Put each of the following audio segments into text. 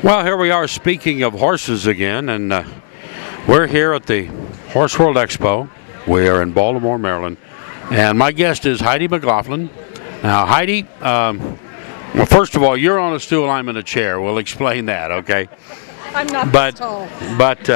Well, here we are speaking of horses again, and we're here at the Horse World Expo. We are in Baltimore, Maryland, and my guest is Heidi McLaughlin. Now, Heidi, well, first of all, you're on a stool, I'm in a chair. We'll explain that, okay? I'm not But, this tall. but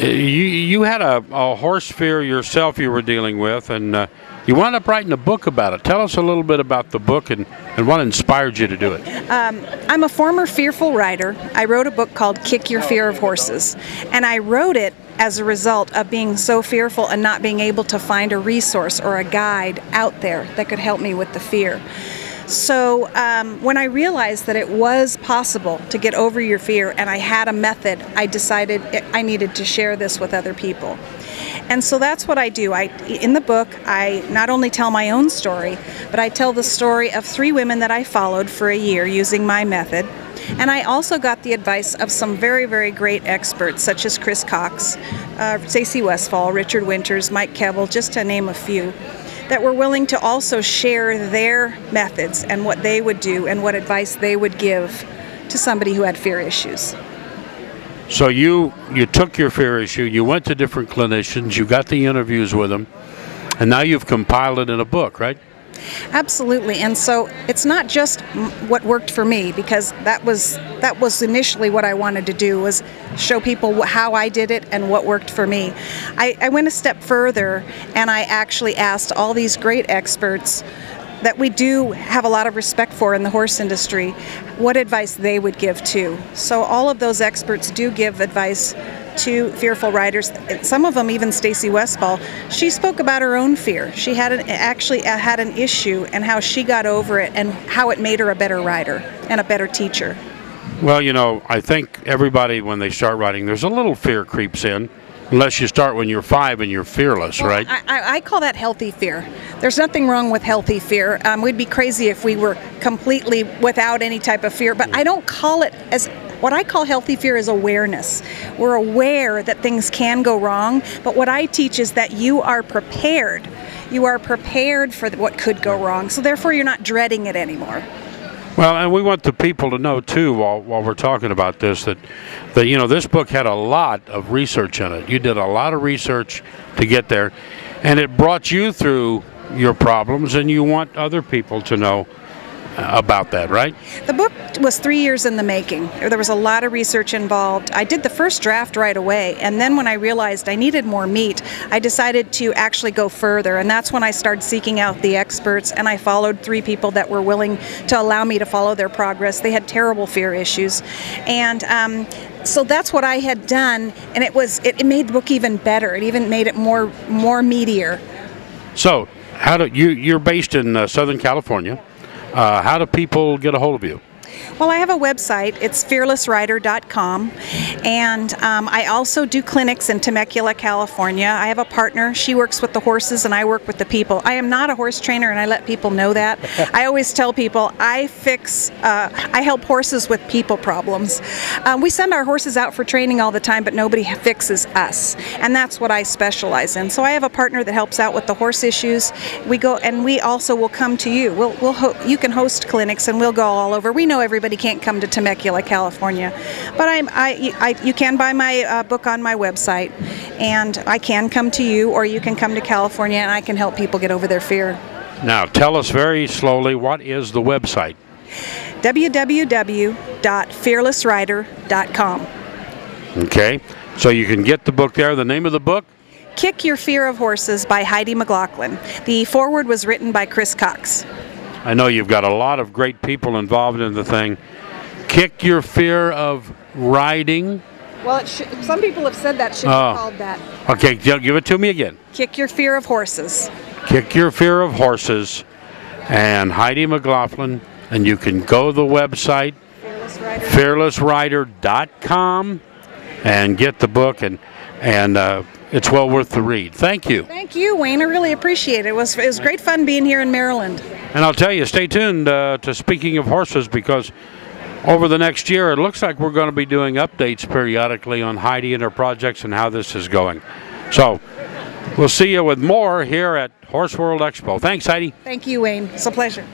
you had a horse fear yourself you were dealing with, and you wound up writing a book about it. Tell us a little bit about the book and what inspired you to do it. I'm a former fearful rider. I wrote a book called Kick Your Fear of Horses, and I wrote it as a result of being so fearful and not being able to find a resource or a guide out there that could help me with the fear. So when I realized that it was possible to get over your fear and I had a method, I decided I needed to share this with other people. And so that's what I do. In the book, I not only tell my own story, but I tell the story of 3 women that I followed for a year using my method. And I also got the advice of some very, very great experts, such as Chris Cox, Stacey Westfall, Richard Winters, Mike Kevel, just to name a few, that were willing to also share their methods and what they would do and what advice they would give to somebody who had fear issues. So you took your fear issue, you went to different clinicians, you got the interviews with them, and now you've compiled it in a book, right? Absolutely. And so it's not just what worked for me, because that was initially what I wanted to do, was show people how I did it and what worked for me. I went a step further, and I actually asked all these great experts that we do have a lot of respect for in the horse industry, what advice they would give too. So all of those experts do give advice to fearful riders. Some of them, even Stacey Westfall, she spoke about her own fear. She actually had an issue and how she got over it and how it made her a better rider and a better teacher. Well, you know, I think everybody, when they start riding, there's a little fear creeps in. Unless you start when you're 5 and you're fearless, right? I call that healthy fear. There's nothing wrong with healthy fear. We'd be crazy if we were completely without any type of fear, but I don't call it as... What I call healthy fear is awareness. We're aware that things can go wrong, but what I teach is that you are prepared. You are prepared for what could go wrong, so therefore you're not dreading it anymore. Well, and we want the people to know too, while we're talking about this, that you know, this book had a lot of research in it. You did a lot of research to get there, and it brought you through your problems, and you want other people to know about that, right? The book was 3 years in the making. There was a lot of research involved. I did the first draft right away, and then when I realized I needed more meat, I decided to actually go further, and that's when I started seeking out the experts, and I followed 3 people that were willing to allow me to follow their progress. They had terrible fear issues, and so that's what I had done, and it made the book even better. It even made it more meatier. So, you're based in Southern California. How do people get a hold of you? Well, I have a website. It's fearlessrider.com, and I also do clinics in Temecula, California. I have a partner. She works with the horses, and I work with the people. I am not a horse trainer, and I let people know that. I always tell people I help horses with people problems. We send our horses out for training all the time, but nobody fixes us, and that's what I specialize in. So I have a partner that helps out with the horse issues. We go, and we also will come to you. You can host clinics, and we'll go all over. We know everybody can't come to Temecula, California, but you can buy my book on my website, and I can come to you, or you can come to California, and I can help people get over their fear. Now, tell us very slowly, what is the website? www.fearlessrider.com. Okay, so you can get the book there. The name of the book? Kick Your Fear of Horses by Heidi McLaughlin. The foreword was written by Chris Cox. I know you've got a lot of great people involved in the thing. Kick Your Fear of Riding. Well, some people have said that should be called that. Okay, give it to me again. Kick Your Fear of Horses. Kick Your Fear of Horses, and Heidi McLaughlin, and you can go to the website, fearlessrider.com, and get the book, and it's well worth the read. Thank you. Thank you, Wayne. I really appreciate it. It was great fun being here in Maryland. And I'll tell you, stay tuned to Speaking of Horses, because over the next year, it looks like we're going to be doing updates periodically on Heidi and her projects and how this is going. So we'll see you with more here at Horse World Expo. Thanks, Heidi. Thank you, Wayne. It's a pleasure.